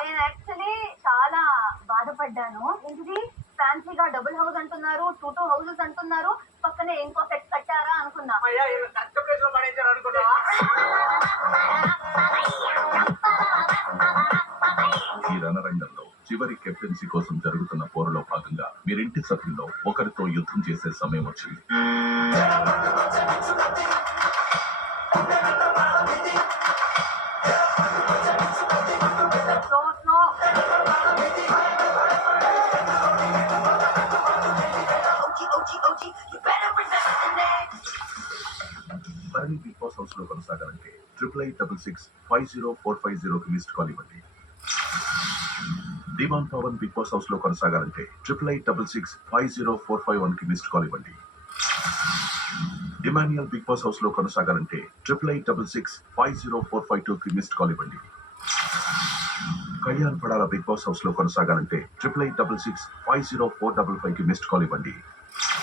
నేను యాక్చువల్లీ చాలా బాధపడ్డాను. ఏంటిది ఫ్యాన్సీగా డబుల్ హౌస్ అంటున్నారు, టూ హౌసెస్ అంటున్నారు. పక్కనే ఇంకో సెట్ కట్టారా అనుకున్నా. అయ్యా ఈయన కరెక్ట్ ప్లేస్ లో పడేశారు అనుకున్నావా? ఈ రణరంగంలో చివరి కెప్టెన్సీ కోసం జరుగుతున్న పోరులో భాగంగా మీరింటి సభ్యుల్లో ఒకరితో యుద్ధం చేసే సమయం వచ్చింది. So slow. మరిన్ని బిగ్ బాస్ హౌస్ లో కొనసాగాలంటే 8866504550కి మిస్డ్ కాల్ ఇవ్వండి. దివాన్ పవన్ బిగ్ బాస్ హౌస్ లో కొనసాగాలంటే 8866504551కి మిస్డ్ కాల్ ఇవ్వండి. ఇమాన్యుయల్ బిగ్ బాస్ హౌస్ లో కొనసాగాలంటే 8866504552కి మిస్డ్ కాల్ ఇవ్వండి. Kalyan Padala Bigg Boss house లో కొనసాగాలంటే 8866504555కి మిస్డ్ కాల్ ఇవ్వండి.